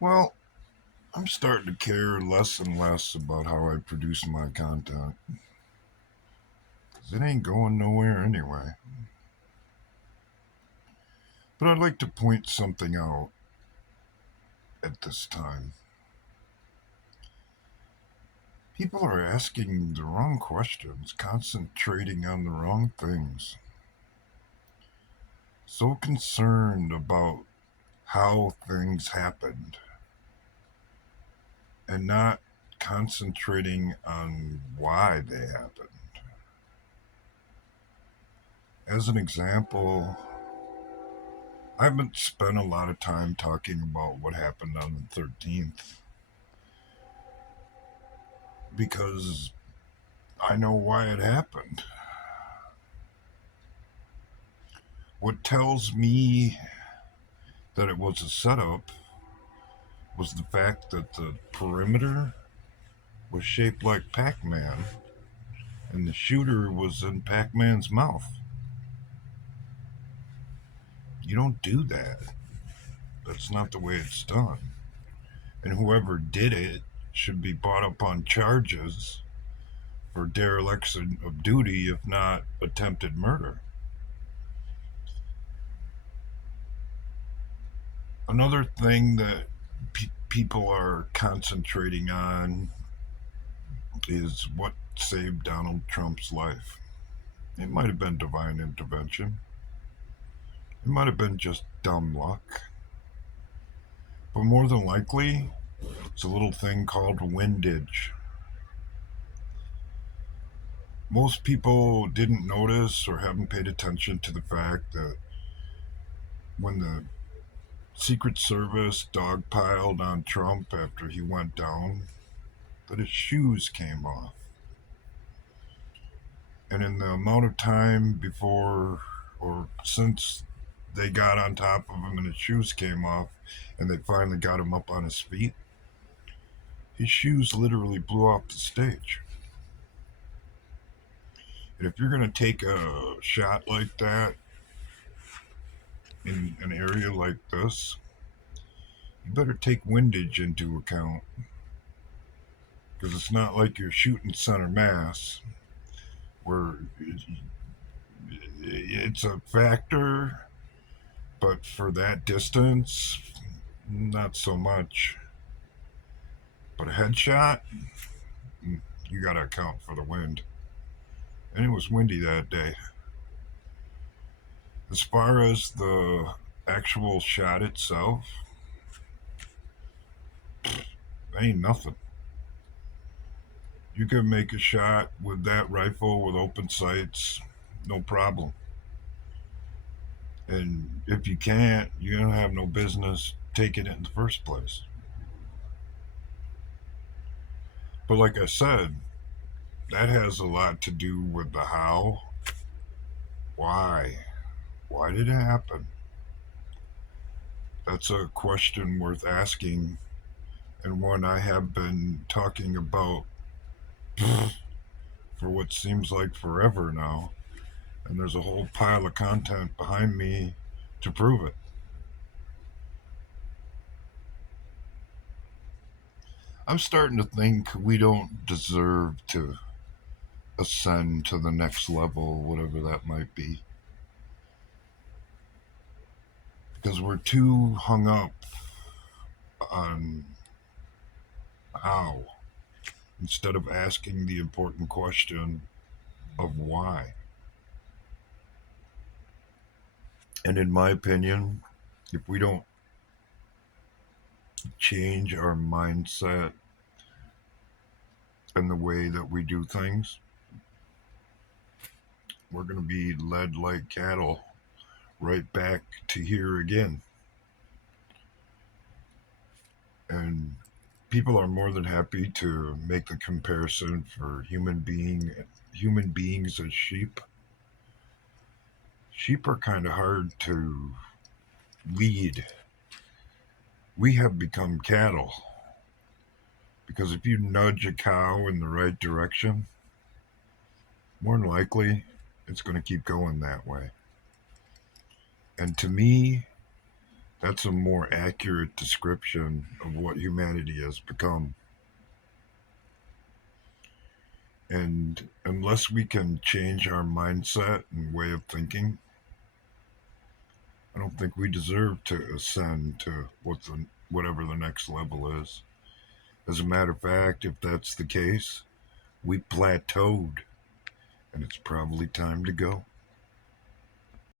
Well, I'm starting to care less and less about how I produce my content. 'Cause it ain't going nowhere anyway. But I'd like to point something out at this time. People are asking the wrong questions, concentrating on the wrong things. So concerned about how things happened and not concentrating on why they happened. As an example, I haven't spent a lot of time talking about what happened on the 13th because I know why it happened. What tells me that it was a setup was the fact that the perimeter was shaped like Pac Man and the shooter was in Pac Man's mouth. You don't do that. That's not the way it's done. And whoever did it should be brought up on charges for dereliction of duty, if not attempted murder. Another thing that people are concentrating on is what saved Donald Trump's life. It might have been divine intervention. It might have been just dumb luck. But more than likely, it's a little thing called windage. Most people didn't notice or haven't paid attention to the fact that when the Secret Service dogpiled on Trump after he went down, that his shoes came off. And in the amount of time before or since they got on top of him and his shoes came off and they finally got him up on his feet, his shoes literally blew off the stage. And if you're going to take a shot like that in an area like this, you better take windage into account. Because it's not like you're shooting center mass, where it's a factor, but for that distance, not so much. But a headshot, you got to account for the wind. And it was windy that day. As far as the actual shot itself, ain't nothing. You can make a shot with that rifle with open sights, no problem. And if you can't, you don't have no business taking it in the first place. But like I said, that has a lot to do with the how. Why? Why did it happen? That's a question worth asking, and one I have been talking about for what seems like forever now. And there's a whole pile of content behind me to prove it. I'm starting to think we don't deserve to ascend to the next level, whatever that might be. Because we're too hung up on how instead of asking the important question of why. And in my opinion, if we don't change our mindset and the way that we do things, we're going to be led like cattle right back to here again. And people are more than happy to make the comparison for human beings as sheep. Sheep are kind of hard to lead. We have become cattle because if you nudge a cow in the right direction, more than likely it's going to keep going that way. And to me, That's a more accurate description of what humanity has become. And unless we can change our mindset and way of thinking, I don't think we deserve to ascend to whatever the next level is. As a matter of fact, if that's the case, we plateaued, and it's probably time to go.